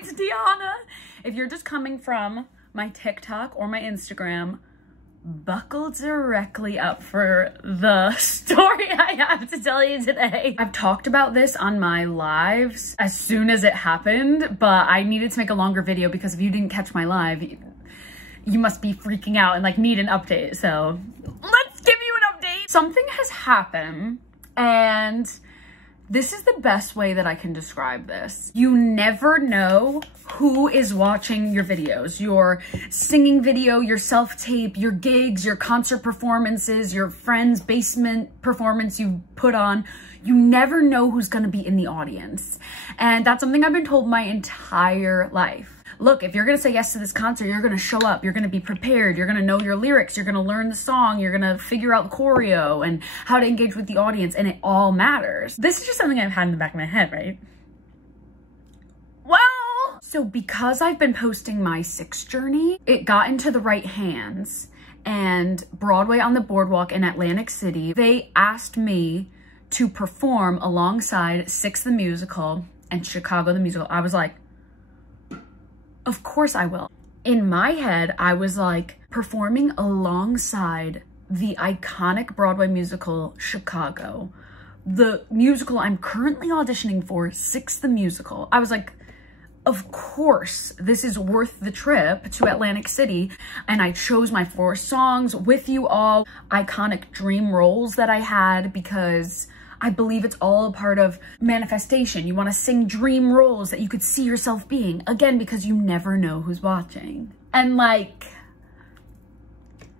it's Deanna. If you're just coming from my TikTok or my Instagram, buckle directly up for the story I have to tell you today. I've talked about this on my lives as soon as it happened, but I needed to make a longer video because if you didn't catch my live, you must be freaking out and like need an update. So let's give you an update. Something has happened and this is the best way that I can describe this. You never know who is watching your videos, your singing video, your self-tape, your gigs, your concert performances, your friend's basement performance you put on. You never know who's gonna be in the audience. And that's something I've been told my entire life. Look, if you're gonna say yes to this concert, you're gonna show up, you're gonna be prepared, you're gonna know your lyrics, you're gonna learn the song, you're gonna figure out the choreo and how to engage with the audience, and it all matters. This is just something I've had in the back of my head, right? Well, so because I've been posting my 6th journey, it got into the right hands, and Broadway on the Boardwalk in Atlantic City, they asked me to perform alongside 6 the Musical and Chicago the Musical. I was like, of course I will. In my head, I was like performing alongside the iconic Broadway musical, Chicago, the musical I'm currently auditioning for, 6 the Musical. I was like, of course, this is worth the trip to Atlantic City. And I chose my 4 songs with you all, iconic dream roles that I had because I believe it's all a part of manifestation. You want to sing dream roles that you could see yourself being. Again, because you never know who's watching. And like,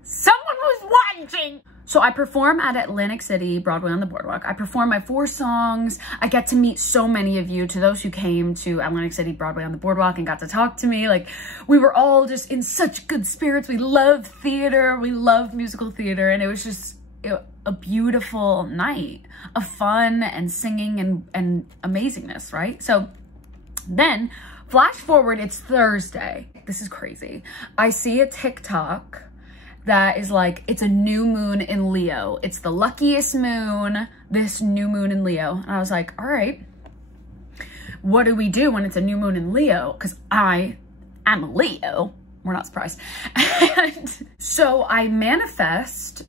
someone was watching. So I perform at Atlantic City, Broadway on the Boardwalk. I perform my 4 songs. I get to meet so many of you, to those who came to Atlantic City, Broadway on the Boardwalk and got to talk to me. Like, we were all just in such good spirits. We loved theater. We loved musical theater. And it was just a beautiful night of fun and singing and amazingness, right? So then flash forward, it's Thursday. This is crazy. I see a TikTok that is like, it's a new moon in Leo. It's the luckiest moon, this new moon in Leo. And I was like, all right, what do we do when it's a new moon in Leo? Because I am a Leo. We're not surprised. And so I manifest.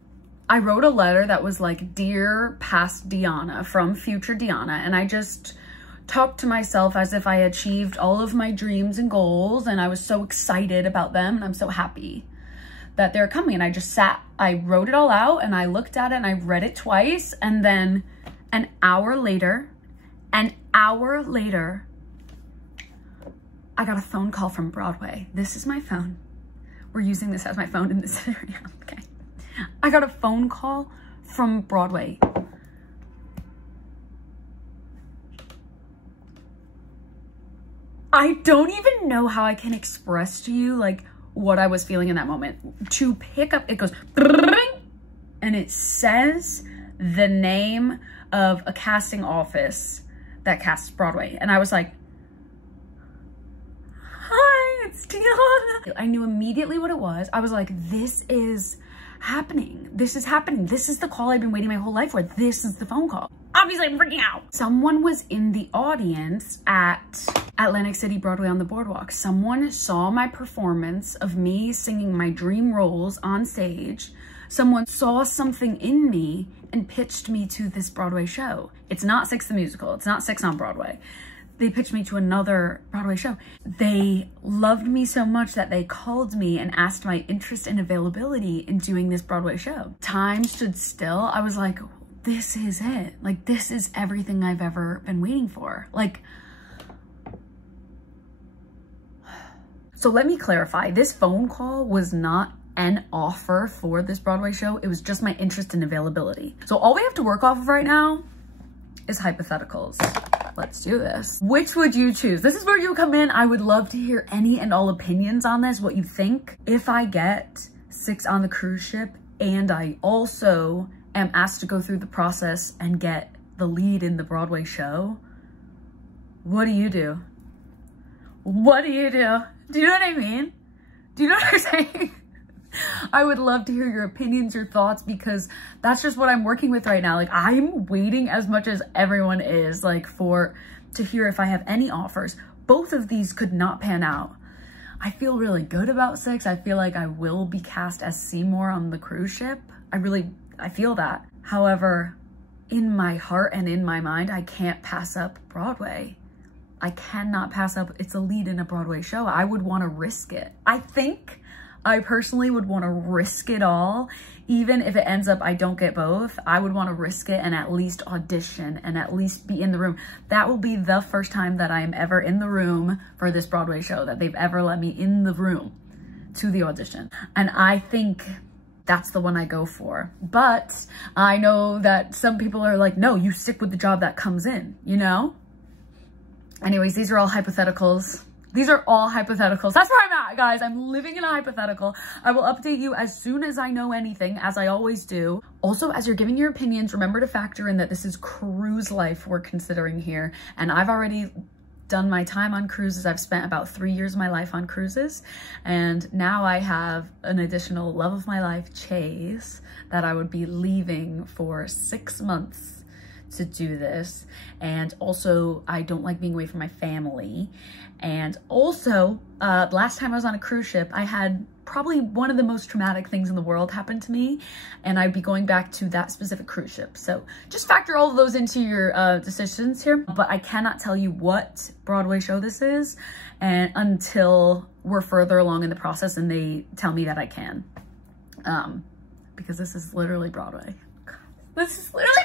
I wrote a letter that was like, dear past Deanna, from future Deanna. And I just talked to myself as if I achieved all of my dreams and goals. And I was so excited about them. And I'm so happy that they're coming. And I just sat, I wrote it all out and I looked at it and I read it twice. And then an hour later, I got a phone call from Broadway. This is my phone. We're using this as my phone in this scenario, okay? I got a phone call from Broadway. I don't even know how I can express to you like what I was feeling in that moment. To pick up, it goes and it says the name of a casting office that casts Broadway. And I was like, hi, it's Deanna. I knew immediately what it was. I was like, this is happening. This is happening. This is the call I've been waiting my whole life for. This is the phone call. Obviously, I'm freaking out. Someone was in the audience at Atlantic City, Broadway on the Boardwalk. Someone saw my performance of me singing my dream roles on stage. Someone saw something in me and pitched me to this Broadway show. It's not 6 the Musical. It's not 6 on Broadway. They pitched me to another Broadway show. They loved me so much that they called me and asked my interest and availability in doing this Broadway show. Time stood still. I was like, this is it. Like, this is everything I've ever been waiting for. Like, so let me clarify. This phone call was not an offer for this Broadway show. It was just my interest and availability. So all we have to work off of right now is hypotheticals. Let's do this. Which would you choose? This is where you come in. I would love to hear any and all opinions on this, what you think. If I get 6 on the cruise ship and I also am asked to go through the process and get the lead in the Broadway show, what do you do? What do you do? Do you know what I mean? Do you know what I'm saying? I would love to hear your opinions, your thoughts, because that's just what I'm working with right now. Like, I'm waiting as much as everyone is, like, to hear if I have any offers. both of these could not pan out. I feel really good about 6. I feel like I will be cast as Seymour on the cruise ship. I feel that. However, in my heart and in my mind, I can't pass up Broadway. I cannot pass up, it's a lead in a Broadway show. I would want to risk it. I think I personally would want to risk it all. Even if it ends up I don't get both, I would want to risk it and at least audition and at least be in the room. That will be the first time that I am ever in the room for this Broadway show, that they've ever let me in the room to the audition. And I think that's the one I go for. But I know that some people are like, no, you stick with the job that comes in, you know? Anyways, these are all hypotheticals. These are all hypotheticals. That's where I'm at, guys. I'm living in a hypothetical. I will update you as soon as I know anything, as I always do. Also, as you're giving your opinions, remember to factor in that this is cruise life we're considering here. And I've already done my time on cruises. I've spent about 3 years of my life on cruises. And now I have an additional love of my life, Chase, that I would be leaving for 6 months to do this. And also, I don't like being away from my family. And also, last time I was on a cruise ship, I had probably one of the most traumatic things in the world happen to me, and I'd be going back to that specific cruise ship. So just factor all of those into your decisions here. But I cannot tell you what Broadway show this is and until we're further along in the process and they tell me that I can. Because this is literally Broadway. This is literally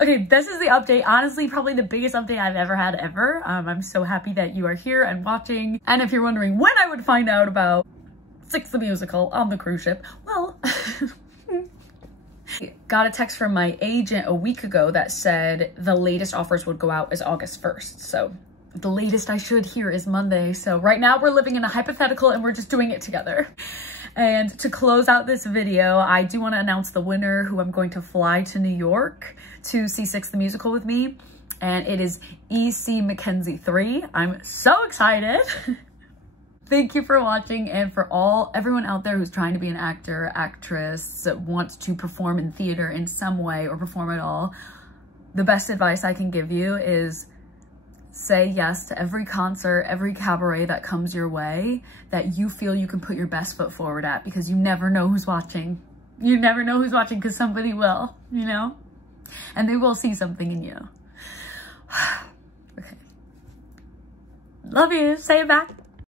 okay, this is the update. Honestly, probably the biggest update I've ever had ever. I'm so happy that you are here and watching. And if you're wondering when I would find out about 6 the musical on the cruise ship, well, got a text from my agent a week ago that said the latest offers would go out is August 1st. So the latest I should hear is Monday. So right now we're living in a hypothetical and we're just doing it together. And to close out this video, I do want to announce the winner who I'm going to fly to New York to see 6 the musical with me. And it is E.C. Mackenzie 3. I'm so excited. Thank you for watching, and for everyone out there who's trying to be an actor, actress, wants to perform in theater in some way or perform at all, the best advice I can give you is say yes to every concert, every cabaret that comes your way that you feel you can put your best foot forward at, because you never know who's watching. You never know who's watching, because somebody will, you know? And they will see something in you. Okay. Love you. Say it back.